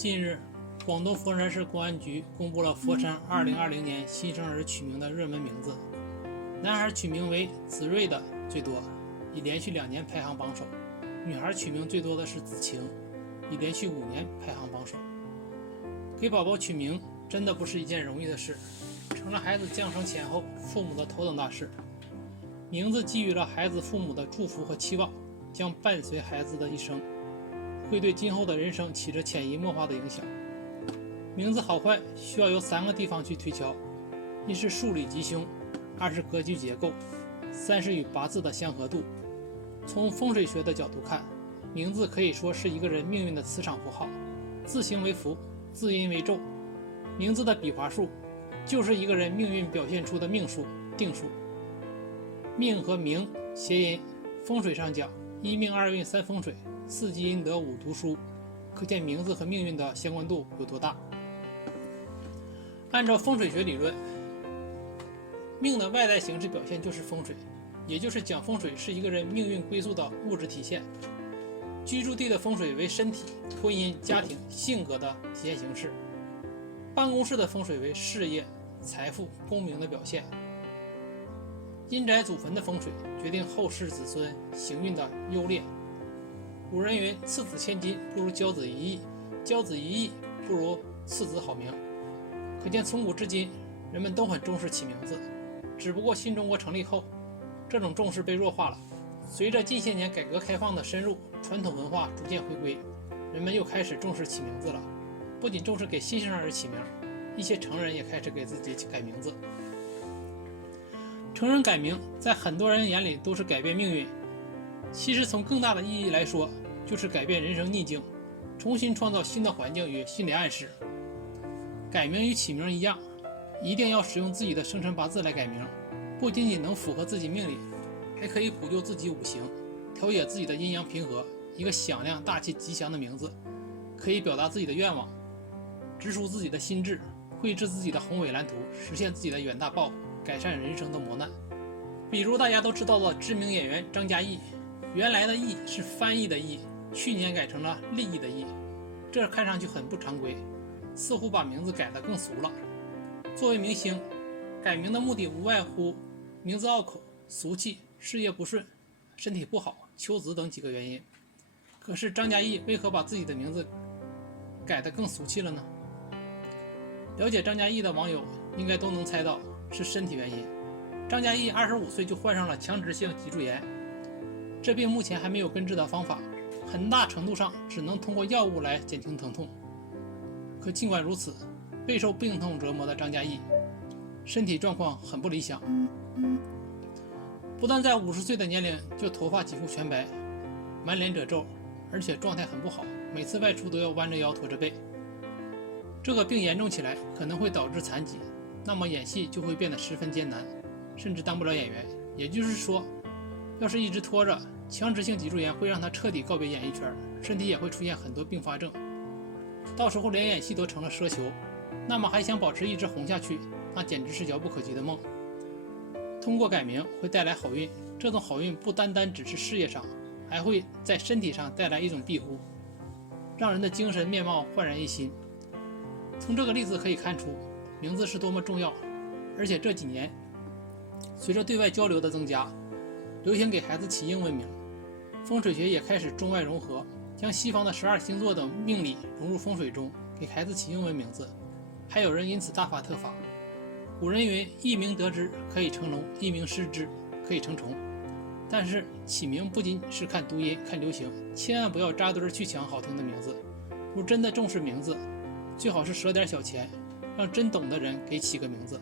近日，广东佛山市公安局公布了佛山2020年新生儿取名的热门名字，男孩取名为子睿的最多，已连续2年排行榜首；女孩取名最多的是子晴，已连续5年排行榜首。给宝宝取名真的不是一件容易的事，成了孩子降生前后父母的头等大事。名字给予了孩子父母的祝福和期望，将伴随孩子的一生，会对今后的人生起着潜移默化的影响。名字好坏需要由3个地方去推敲：一是数理吉凶，2是格局结构，3是与八字的相合度。从风水学的角度看，名字可以说是一个人命运的磁场符号，字形为符，字音为咒。名字的笔画数就是一个人命运表现出的命数、定数。命和名谐音，风水上讲1命2运3风水4积阴德5读书，可见名字和命运的相关度有多大。按照风水学理论，命的外在形式表现就是风水，也就是讲风水是一个人命运归宿的物质体现。居住地的风水为身体、婚姻、家庭、性格的体现形式。办公室的风水为事业、财富、功名的表现。阴宅祖坟的风水决定后世子孙行运的优劣。古人云：次子千金不如骄子一亿，骄子一亿不如次子好名。可见从古至今，人们都很重视起名字，只不过新中国成立后，这种重视被弱化了。随着近些年改革开放的深入，传统文化逐渐回归，人们又开始重视起名字了。不仅重视给新生儿起名，一些成人也开始给自己改名字。成人改名在很多人眼里都是改变命运，其实从更大的意义来说，就是改变人生逆境，重新创造新的环境与心理暗示。改名与起名一样，一定要使用自己的生辰八字来改名，不仅仅能符合自己命理，还可以补救自己五行，调节自己的阴阳平和。一个响亮、大气、吉祥的名字，可以表达自己的愿望，直抒自己的心志，绘制自己的宏伟蓝图，实现自己的远大抱负，改善人生的磨难。比如大家都知道的知名演员张嘉译，原来的译是翻译的译，去年改成了利益的益，这看上去很不常规，似乎把名字改得更俗了。作为明星，改名的目的无外乎名字拗口、俗气、事业不顺、身体不好、求子等几个原因。可是张嘉译为何把自己的名字改得更俗气了呢？了解张嘉译的网友应该都能猜到是身体原因。张嘉译25岁就患上了强直性脊柱炎，这病目前还没有根治的方法，很大程度上只能通过药物来减轻疼痛。可尽管如此，备受病痛折磨的张嘉译身体状况很不理想，不但在50岁的年龄就头发几乎全白，满脸褶皱，而且状态很不好，每次外出都要弯着腰驼着背。这个病严重起来可能会导致残疾，那么演戏就会变得十分艰难，甚至当不了演员。也就是说，要是一直拖着，强直性脊柱炎会让他彻底告别演艺圈，身体也会出现很多并发症，到时候连演戏都成了奢求，那么还想保持一直红下去，那简直是遥不可及的梦。通过改名会带来好运，这种好运不单单只是事业上，还会在身体上带来一种庇护，让人的精神面貌焕然一新。从这个例子可以看出，名字是多么重要。而且这几年，随着对外交流的增加，流行给孩子起英文名，风水学也开始中外融合，将西方的12星座等命理融入风水中，给孩子起英文名字。还有人因此大发特发。古人云：一名得之可以成龙，一名失之可以成虫。但是起名不仅是看读音、看流行，千万不要扎堆去抢好听的名字。如真的重视名字，最好是舍点小钱，让真懂的人给起个名字。